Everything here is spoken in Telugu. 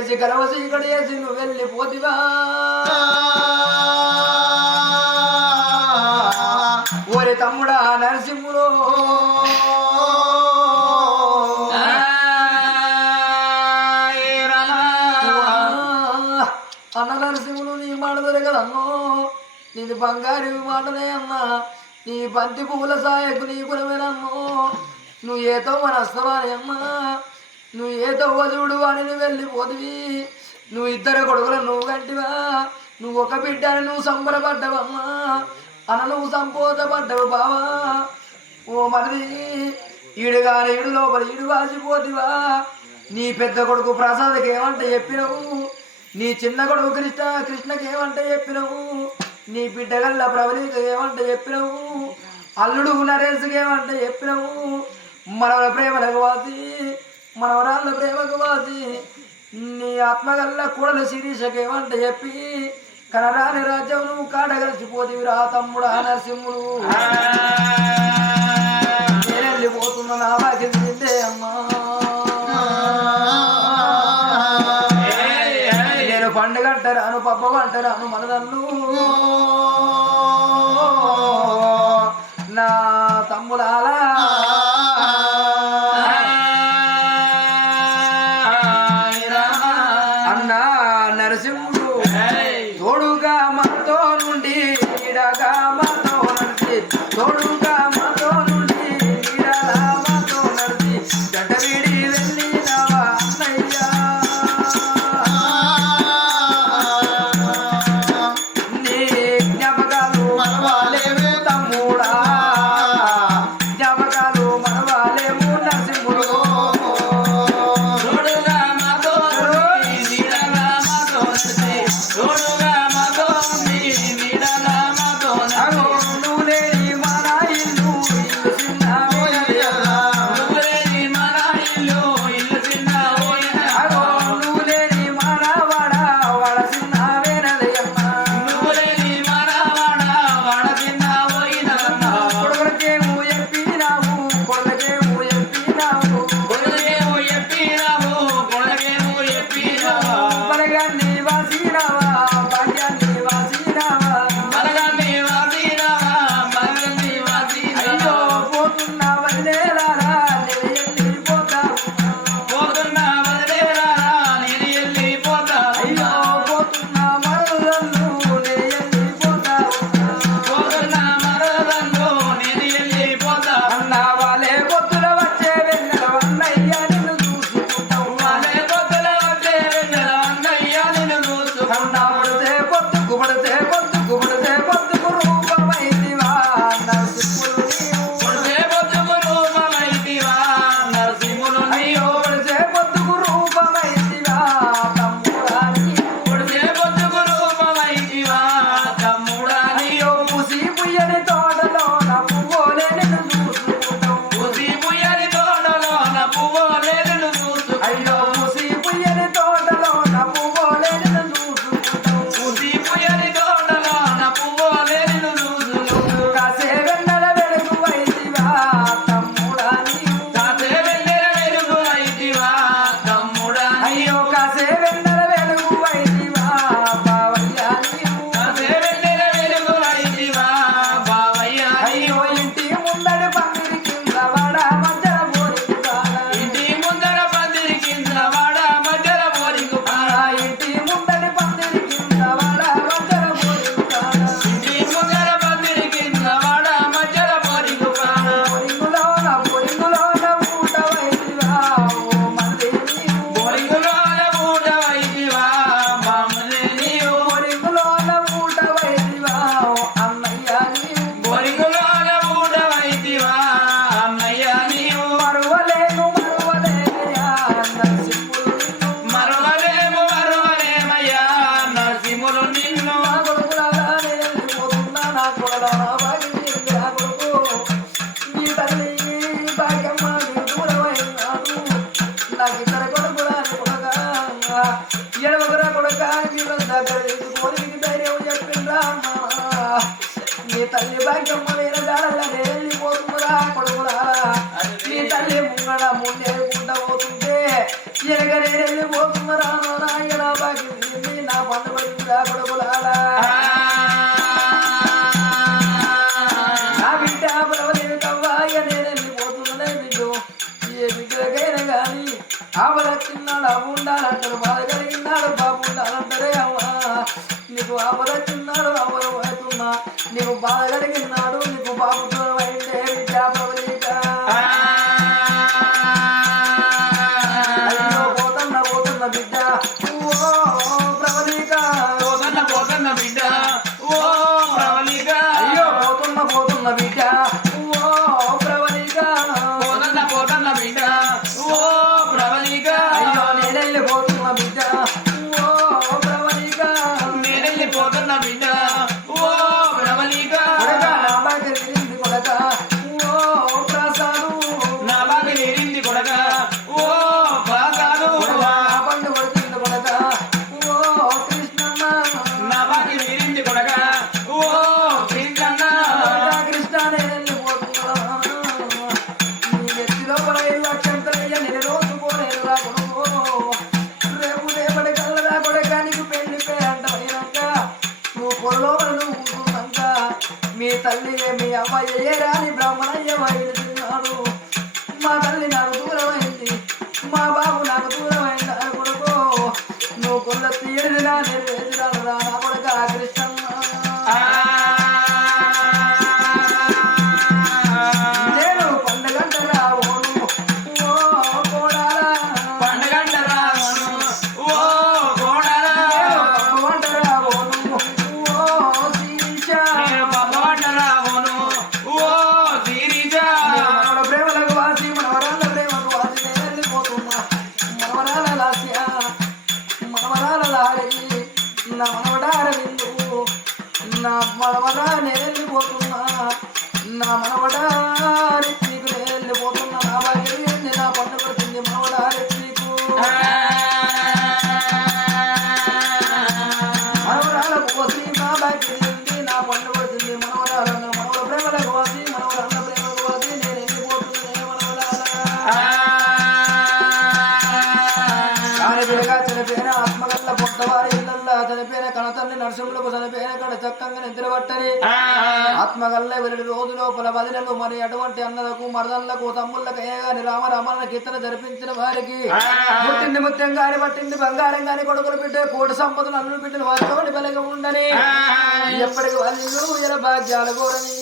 చేసి కలవసి ఇక్కడ చేసి నువ్వు వెళ్ళిపోతివా. ఓరి తమ్ముడా నరసింహుడు. అన్న నరసింహుడు నీ మాట దొరకదన్నో నీది బంగారు మాటనే అన్నా నీ బంతి పువ్వుల సాయకు నీ కులమేనమ్మో నువ్వు ఏతో మన అస్తమానే అమ్మా. నువ్వు ఏదో వదువుడు అని నువ్వు వెళ్ళిపోదువి. నువ్వు ఇద్దరు కొడుకులు నువ్వు కంటివా? నువ్వు ఒక బిడ్డని నువ్వు సంబరపడ్డవమ్మా. అన నువ్వు సంపోతపడ్డవు బావా. ఓ మరిది ఈడు కాని ఈడు లోపల ఈడు వాసిపోతివా నీ పెద్ద కొడుకు ప్రసాద్కి ఏమంటే చెప్పినవు? నీ చిన్న కొడుకు కృష్ణ కృష్ణకి ఏమంటే చెప్పినవు? నీ బిడ్డగల్ల ప్రవళికి ఏమంటే చెప్పినవు? అల్లుడు నరేష్కి ఏమంటే చెప్పినవు? మరొక ప్రేమ వాసి మనవరాళ్ళ ప్రేమకు వాసి నీ ఆత్మగల్ల కూడల శిరీషకేమంట చెప్పి కనరాని రాజ్యం నువ్వు కాడగలిచిపోతివి రా తమ్ముడు ఆ నరసింహుడు వెళ్ళిపోతున్న నా వాకిందే అమ్మా. నేను పండుగంటరాను అంటారాను పబ్బం మనదన్ను Lord, ఎరగలేడెళ్ళి పోతున్నారాను నాయన బాగింది నా పండుబడి నా కొడుకులారా బిడ్డ పులవలేదు కవ్వాయ నేనెళ్ళి పోతున్నా బిడ్డు? ఏ బిడ్డకైనా కానీ ఆపదచ్చిన్నాడు అవ్వు ఉండాలంటారు బాధ కలిగినాడు బాబు ఉండాలంటారే అవ్వా. నీకు ఆపదచ్చిన్నాడు అవ్వరు నీకు బాధ కలిగినాడు నీకు బాబు చనిపోయిన కనతండ్రి నరసింహులకు చనిపోయిన కడ చక్కంగా నిద్రపట్టని ఆత్మగల్ల వెలుడు రోజు లోపల వదినలు మరి అటువంటి అన్నలకు మరదళ్ళకు తమ్ముళ్ళకు ఏగాని రామ రామాయణ కీర్తన జరిపించిన వారికి. పుట్టింది ముత్యం గాని పట్టింది బంగారం గాని కొడుకులు బిడ్డ కోటి సంపదలు అన్నులు బిడ్డలు వారితోటి బలగా ఉండని. ఎప్పటికి వాళ్ళు భాగ్యాలు కోరని.